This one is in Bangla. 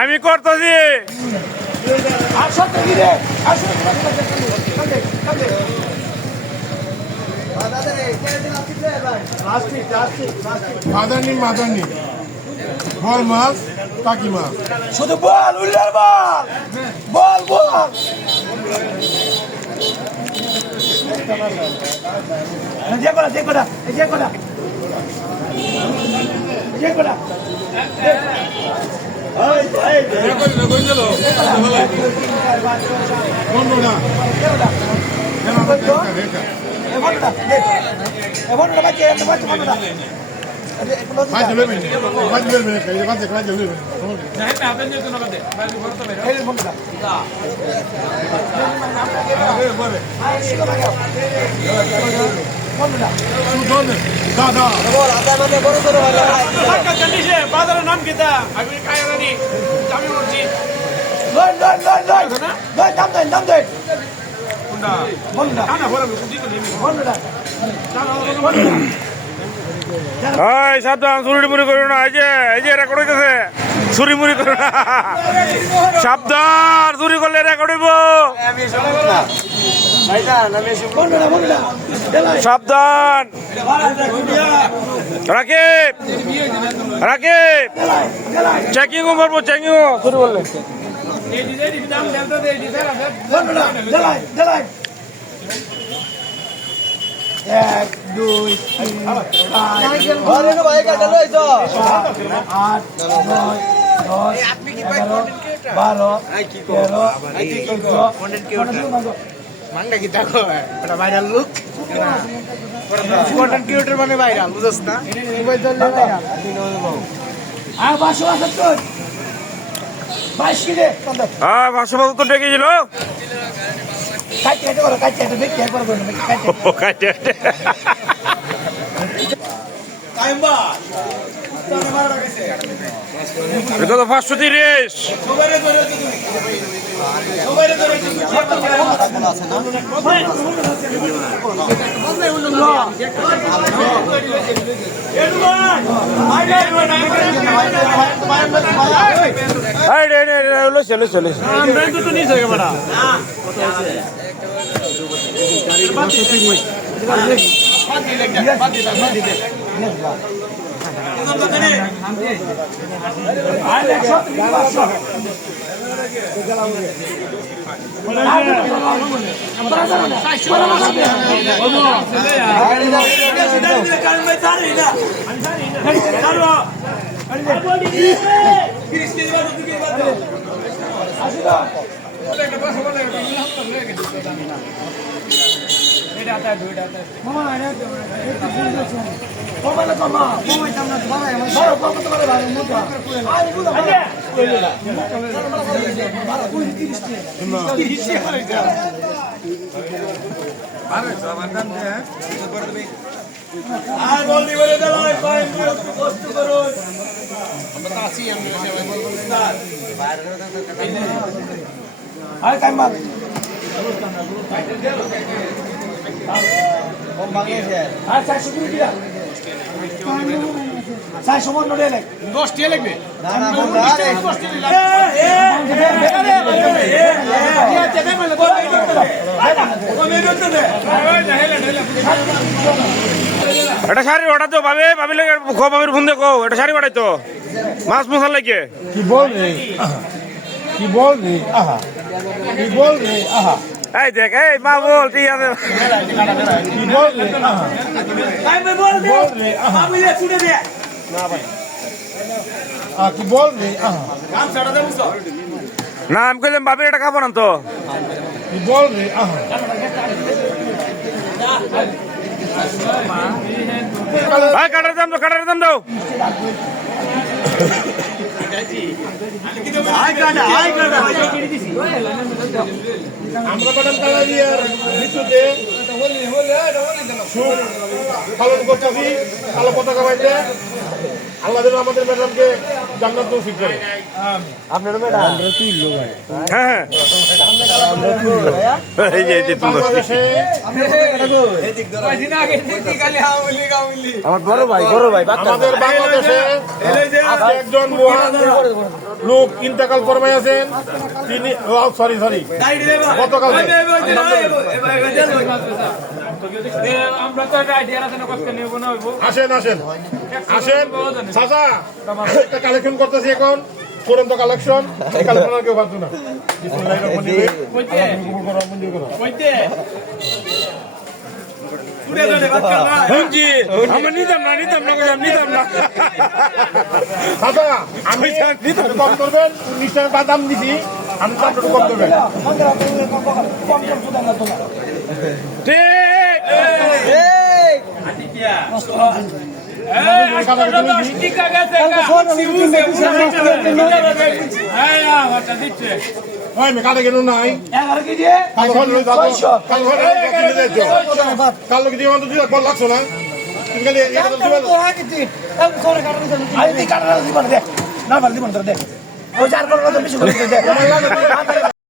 আমি করতেছি। মাদানি মাদানি বল মাছ টাকি মাছ শুধু বল উল্লার বল বল বল যে করা যে করা যে করা যে করা বাজারের নাম কি তা? আমি খাই জানি আমি বলছি দাম দেন কোনটা বন্ধুরা না বড় বুদ্ধি তো নেই বন্ধুরা এই সাবধান চুরি মুড়ি করো না। এই যে রেকর্ড হইতেছে, চুরি মুড়ি করো না, সাবধান চুরি করলে রেকর্ড হইব, সাবধান। রাকিব রাকিব চেকিং করবো, চেকিং চুরি করলে। এক দুই তিন চার আট নয় 10 11 12 মানটা কি দেখো ওটা ভাইরাল লুক কন্টেন্ট ক্রিয়েটর মানে ভাইরাল বুঝছ না মোবাইল ধরলে ভাইরাল আর 570 22 কিলো হ্যাঁ 572 টাকা ছিল। কাটতে করো কাটতে দেখতে একবার করো কাটতে কত 530 চলে লাগবে এটা শাড়ি অর্ডার তো ভাবে ভাবিলে ভাবির ফোন দেখো এটা শাড়ি বাড়াই তো মাছ মশাল লাগে কি বল রে কি বল রে আহা কি বল রে আহা এই দেখ এই মা বল ঠিক আছে কি বল রে আহা বল রে আহা না ভাই কি বল রে আহা না আমি কইলাম ভাবির এটা খাবো না তো কি বল রে আহা ভাই কাটার দাম দাও, কাটার দাম দাও। আমরা ম্যাডাম কালারিয়ার ভিতরে সুখ পালন করতেছি কালো পতাকা বাইতে আল্লাহ যেন আমাদের ম্যাডামকে জান্নাত নসিব করে। আপনার ম্যাডাম আমরা তুললো ভাই হ্যাঁ এই যে এই যে তুমি বাংলাদেশে আমার বড় ভাই আমাদের বাংলাদেশে আজকে একজন মহান লোক ইন্তেকাল ফরমাই আছেন তিনি সরি গতকাল আসেন চাচা একটা কালেকশন করতেছি এখন চূড়ান্ত কালেকশন কালেকশন আর কেউ পারতো না হুমকি আমরা নিতাম না চাচা আমি কম করবেন 19 টাকা বাদাম দিছি আমি তো একটু কম করবেন কাটা কেন নাই কাল লোক দিয়ে অন্তত বল লাগছো না তুমি খালি না